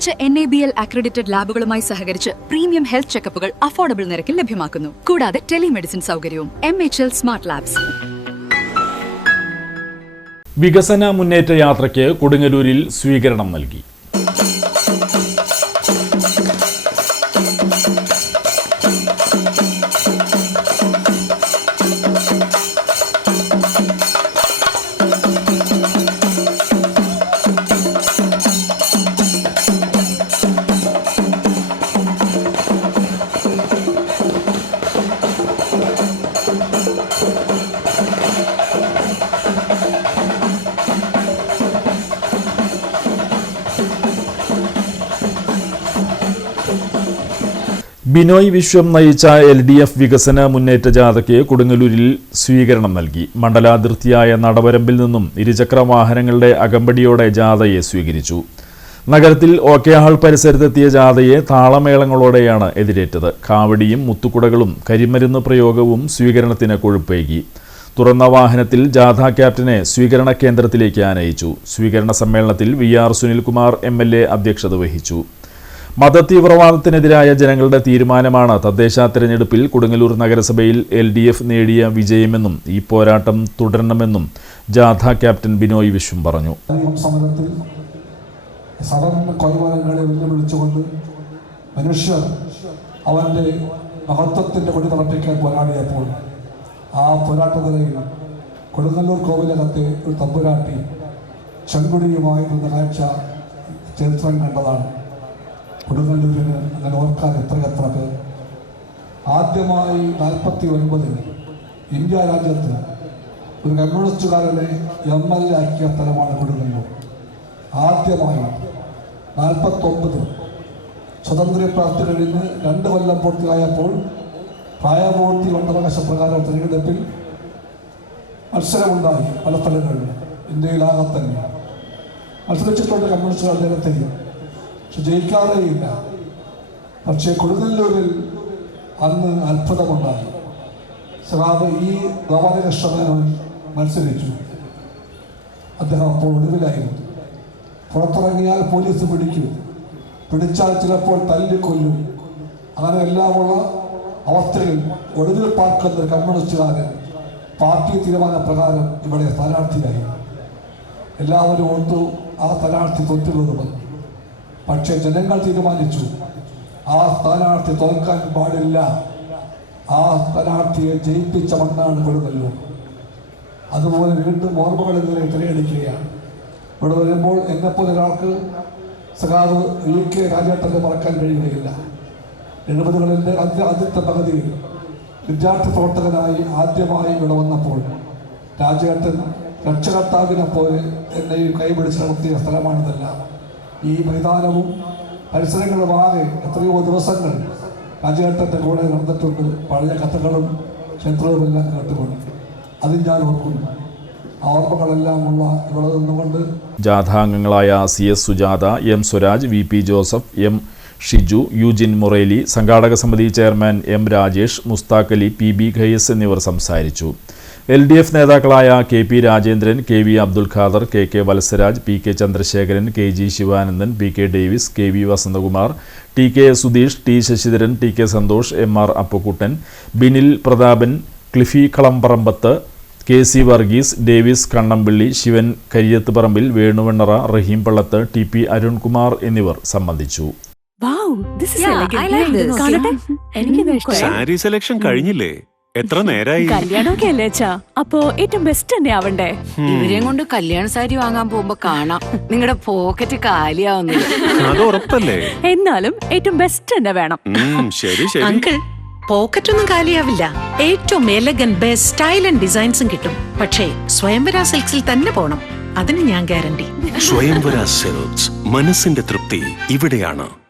മികച്ച NABL accredited ലാബുകളുമായി സഹകരിച്ച് premium health ചെക്കപ്പുകൾ affordable നിരക്കിൽ ലഭ്യമാക്കുന്നു. കൂടാതെ ടെലിമെഡിസിൻ സൗകര്യവും. MHL smart labs. വികസന മുന്നേറ്റ യാത്രയ്ക്ക് കൊടുങ്ങല്ലൂരിൽ സ്വീകരണം നൽകി. ബിനോയ് വിശ്വം നയിച്ച LDF വികസന മുന്നേറ്റ ജാഥയ്ക്ക് കൊടുങ്ങല്ലൂരിൽ സ്വീകരണം നൽകി. മണ്ഡലാതിർത്തിയായ നടവരമ്പിൽ നിന്നും ഇരുചക്ര വാഹനങ്ങളുടെ അകമ്പടിയോടെ ജാഥയെ സ്വീകരിച്ചു. നഗരത്തിൽ ഓക്കേഹാൾ പരിസരത്തെത്തിയ ജാഥയെ താളമേളങ്ങളോടെയാണ് എതിരേറ്റത്. കാവടിയും മുത്തുകുടകളും കരിമരുന്ന് പ്രയോഗവും സ്വീകരണത്തിന് കൊഴുപ്പേകി. തുറന്ന വാഹനത്തിൽ ജാഥ ക്യാപ്റ്റനെ സ്വീകരണ കേന്ദ്രത്തിലേക്ക് ആനയിച്ചു. സ്വീകരണ സമ്മേളനത്തിൽ VR സുനിൽകുമാർ MLA അധ്യക്ഷത വഹിച്ചു. മതതീവ്രവാദത്തിനെതിരായ ജനങ്ങളുടെ തീരുമാനമാണ് തദ്ദേശ തെരഞ്ഞെടുപ്പിൽ കൊടുങ്ങല്ലൂർ നഗരസഭയിൽ LDF നേടിയ വിജയമെന്നും ഈ പോരാട്ടം തുടരണമെന്നും ജാഥ ക്യാപ്റ്റൻ ബിനോയ് വിശ്വം പറഞ്ഞു. മനുഷ്യർ അവന്റെ മഹത്വത്തിന്റെ കൊടി പറപ്പിക്കാൻ പോരാടിയപ്പോൾ ആ പോരാട്ടത്തിലയിൽ കൊടുങ്ങല്ലൂർ കോവിലകത്തെ ഒരു തമ്പുരാട്ടി ചെങ്കൊടിയുമായി നിന്ന കാഴ്ച ചരിത്രം കണ്ടതാണ്. കൊടുങ്ങല്ലൂരിന് അങ്ങനെ ഓർക്കാൻ എത്രയെത്ര പേർ. ആദ്യമായി 49 ഇന്ത്യ രാജ്യത്ത് ഒരു കമ്മ്യൂണിസ്റ്റുകാരനെ MLA ആക്കിയ സ്ഥലമാണ് കൊടുങ്ങല്ലൂർ. ആദ്യമായി 49 സ്വാതന്ത്ര്യപ്രാപ്തി കഴിഞ്ഞ് 2 കൊല്ലം പൂർത്തിയായപ്പോൾ പ്രായപൂർത്തി വണ്ടവകാശ പ്രകാരം തെരഞ്ഞെടുപ്പിൽ മത്സരമുണ്ടായി. പല സ്ഥലങ്ങളിൽ ഇന്ത്യയിലാകെ തന്നെ മത്സരിച്ചിട്ടുണ്ട് കമ്മ്യൂണിസ്റ്റുകാർ നേരത്തെയും, പക്ഷെ ജയിക്കാറേയില്ല. പക്ഷേ കൊടുങ്ങല്ലൂരിൽ അന്ന് അത്ഭുതമുണ്ടായി. സഖാവ് ഈ ഗോപാലകൃഷ്ണൻ മത്സരിച്ചു. അദ്ദേഹം അപ്പോൾ ഒടുവിലായിരുന്നു. പുറത്തിറങ്ങിയാൽ പോലീസ് പിടിച്ചാൽ ചിലപ്പോൾ തല്ലിക്കൊല്ലും. അങ്ങനെ എല്ലാമുള്ള അവസ്ഥയിൽ ഒടുവിൽ പാർക്കുന്ന കമ്മ്യൂണിസ്റ്റുകാരൻ പാർട്ടി തീരുമാനപ്രകാരം ഇവിടെ സ്ഥാനാർത്ഥിയായി. എല്ലാവരും ഓർത്തു ആ സ്ഥാനാർത്ഥി തോറ്റുകൊടുക്കും. പക്ഷേ ജനങ്ങൾ തീരുമാനിച്ചു ആ സ്ഥാനാർത്ഥി തോൽക്കാൻ പാടില്ല. ആ സ്ഥാനാർത്ഥിയെ ജയിപ്പിച്ച മണ്ണാണ് കൊടുങ്ങല്ലൂർ. അതുപോലെ വീണ്ടും ഓർമ്മകൾ ഇങ്ങനെ തിരയടിക്കുകയാണ്. ഇവിടെ വരുമ്പോൾ എന്നെപ്പോലെ ഒരാൾക്ക് സഖാവ് UK രാജേട്ടനെ മറക്കാൻ കഴിയുകയില്ല. 70കളിൻ്റെ ആദ്യത്തെ പകുതിയിൽ വിദ്യാർത്ഥി പ്രവർത്തകനായി ആദ്യമായി ഇവിടെ വന്നപ്പോൾ രാജേട്ടൻ രക്ഷകർത്താവിനെ പോലെ എന്നെയും കൈപിടിച്ച് നടത്തിയ സ്ഥലമാണിതെല്ലാം. ഈ മൈതാനവും പരിസരങ്ങളുമാകെ എത്രയോ ദിവസങ്ങൾ രാജേട്ടൻ്റെ കൂടെ നടന്നിട്ടുണ്ട്. പഴയ കഥകളും ക്ഷേത്രവുമെല്ലാം കേട്ടുകൊണ്ട് അത് ഞാൻ ഓർക്കുന്നു. ആ ഓർമ്മകളെല്ലാമുള്ള ഇവിടെ നിന്നുകൊണ്ട് ജാഥാംഗങ്ങളായ CS Sujatha, M Swaraj, VP Joseph, M Shiju, Eugene Moreli, സംഘാടക സമിതി chairman M Rajesh, Musthaq Ali, PB Khayyas എന്നിവർ സംസാരിച്ചു. LDF നേതാക്കളായ KP Rajendran, KV Abdul Khader, KK Valsaraj, PK Chandrasekharan, KG Sivanandan, PK Davis, KV Vasanthakumar, TK Sudheesh, T Sasidharan, TK Santhosh, MR Appukuttan, Binil Prathapan, Cliffy Kalamparambath, KC Varghese, Davis Kannampilly, Sivan Kariyath Parambil, Venuvannara, Raheem Pallath, TP Arunkumar എന്നിവർ സംബന്ധിച്ചു. സാരി സെലക്ഷൻ കഴിഞ്ഞില്ലേ? എത്ര നേരായി? കല്യാണമൊക്കെ അല്ലേ അച്ഛാ? അപ്പോ ഏറ്റവും ബെസ്റ്റ് തന്നെ ആവണ്ടേ? ഇവരെയും കൊണ്ട് കല്യാണ സാരി വാങ്ങാൻ പോകുമ്പോ കാണാം നിങ്ങളുടെ പോക്കറ്റ് കാലിയാവുന്നത്. അത് ഉറപ്പല്ലേ? എന്നാലും ഏറ്റവും ബെസ്റ്റ് തന്നെ വേണം. ശരി ശരി അങ്കിൾ, പോക്കറ്റ് ഒന്നും കാലിയാവില്ല. ഏറ്റവും എലഗൻ ബെസ്റ്റ് സ്റ്റൈൽ ആൻഡ് ഡിസൈൻസും കിട്ടും. പക്ഷേ സ്വയംവര സിൽക്സിൽ തന്നെ പോണം. അതിന് ഞാൻ ഗ്യാരണ്ടി. സ്വയംവര സിൽക്സ്, മനസ്സിന്റെ തൃപ്തി ഇവിടെയാണ്.